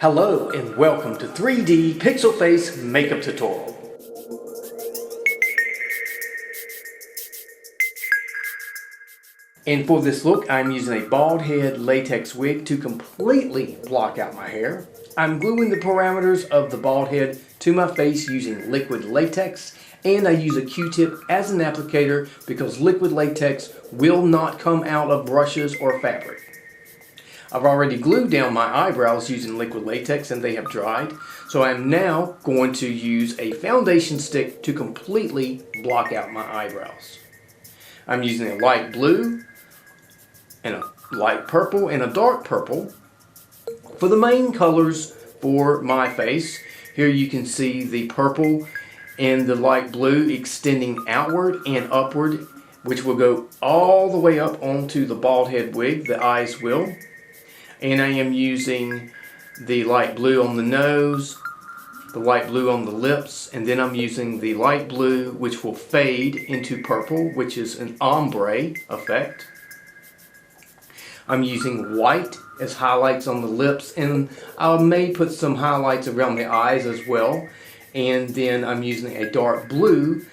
Hello and welcome to 3D Pixel Face Makeup Tutorial. And for this look, I'm using a bald head latex wig to completely block out my hair. I'm gluing the parameters of the bald head to my face using liquid latex, and I use a Q-tip as an applicator because liquid latex will not come out of brushes or fabric. I've already glued down my eyebrows using liquid latex and they have dried. So I'm now going to use a foundation stick to completely block out my eyebrows. I'm using a light blue and a light purple and a dark purple for the main colors for my face. Here you can see the purple and the light blue extending outward and upward, which will go all the way up onto the bald head wig, the eyes will. And I am using the light blue on the nose, the light blue on the lips, and then I'm using the light blue which will fade into purple, which is an ombre effect. I'm using white as highlights on the lips, and I may put some highlights around the eyes as well. And then I'm using a dark blue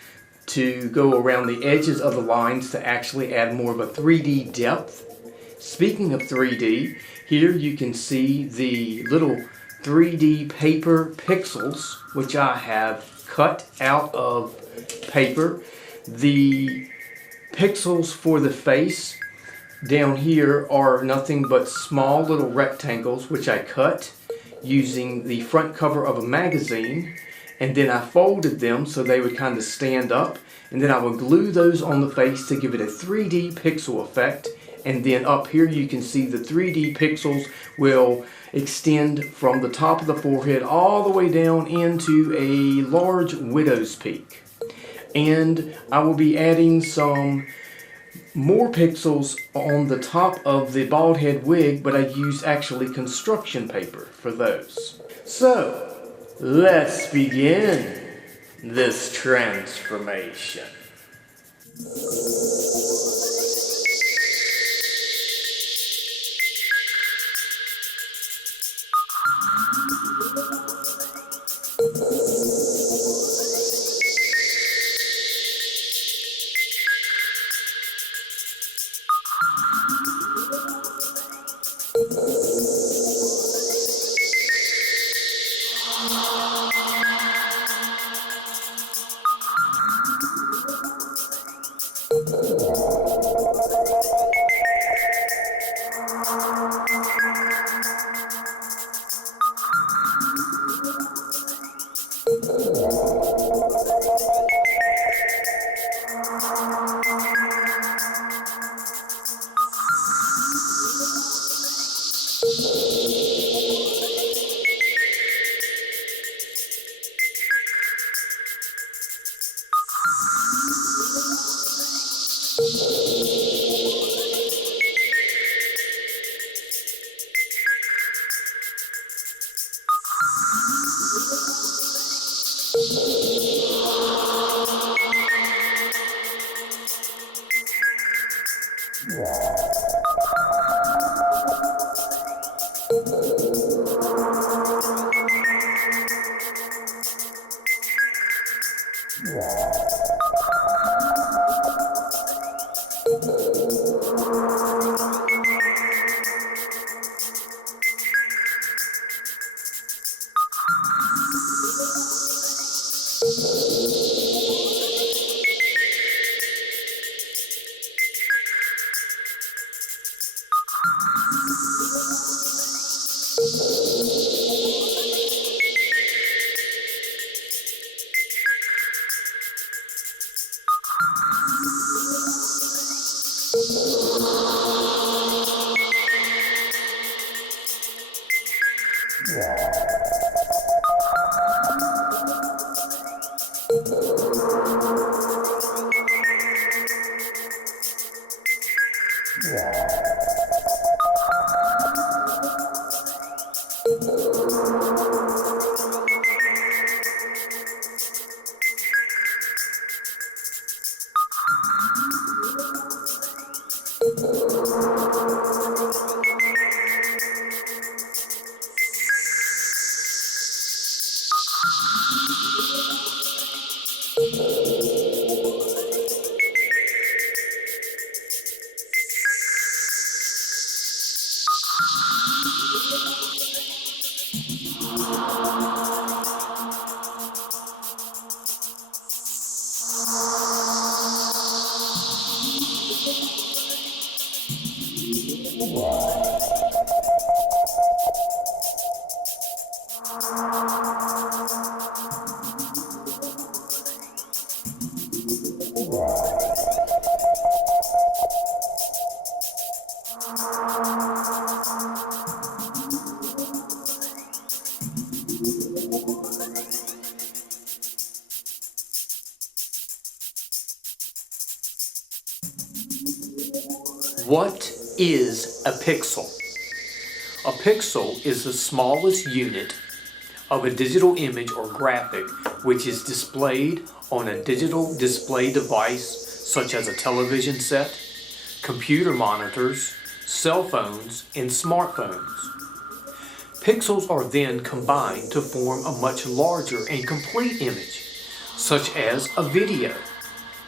to go around the edges of the lines to actually add more of a 3D depth. Speaking of 3D, here you can see the little 3D paper pixels, which I have cut out of paper. The pixels for the face down here are nothing but small little rectangles, which I cut using the front cover of a magazine, and then I folded them so they would kind of stand up, and then I would glue those on the face to give it a 3D pixel effect. And then up here you can see the 3D pixels will extend from the top of the forehead all the way down into a large widow's peak. And I will be adding some more pixels on the top of the bald head wig, but I use actually construction paper for those. So let's begin this transformation. What is a pixel? A pixel is the smallest unit of a digital image or graphic which is displayed on a digital display device such as a television set, computer monitors, cell phones, and smartphones. Pixels are then combined to form a much larger and complete image, such as a video,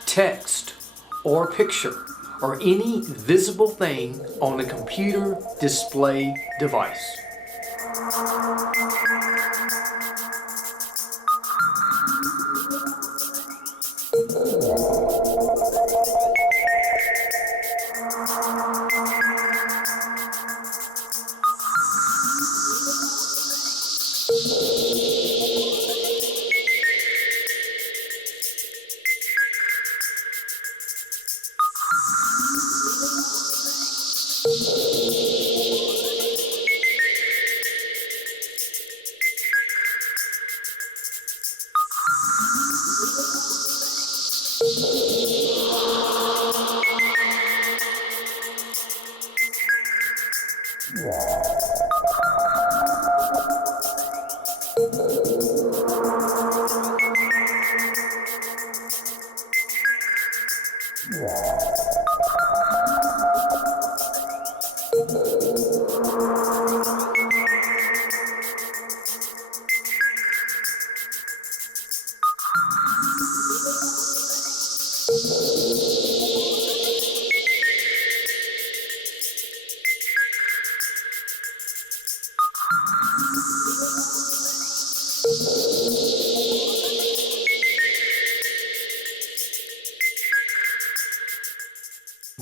text, or picture, or any visible thing on a computer display device.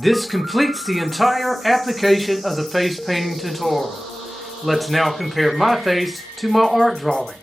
This completes the entire application of the face painting tutorial. Let's now compare my face to my art drawing.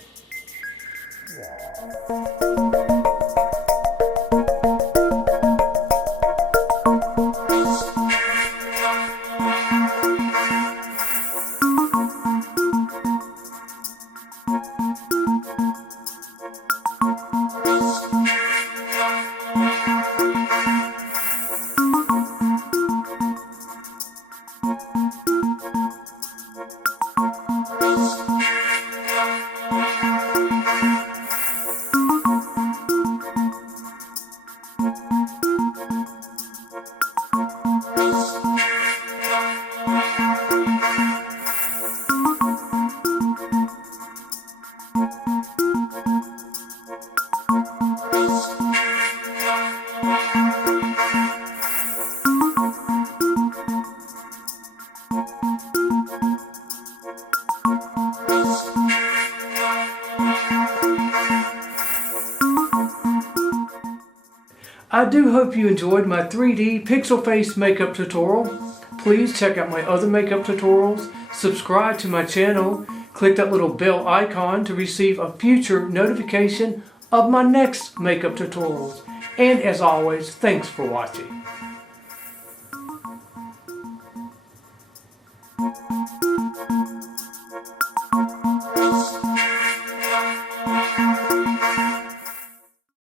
I do hope you enjoyed my 3D pixel face makeup tutorial. Please check out my other makeup tutorials, subscribe to my channel, click that little bell icon to receive a future notification of my next makeup tutorials. And as always, thanks for watching.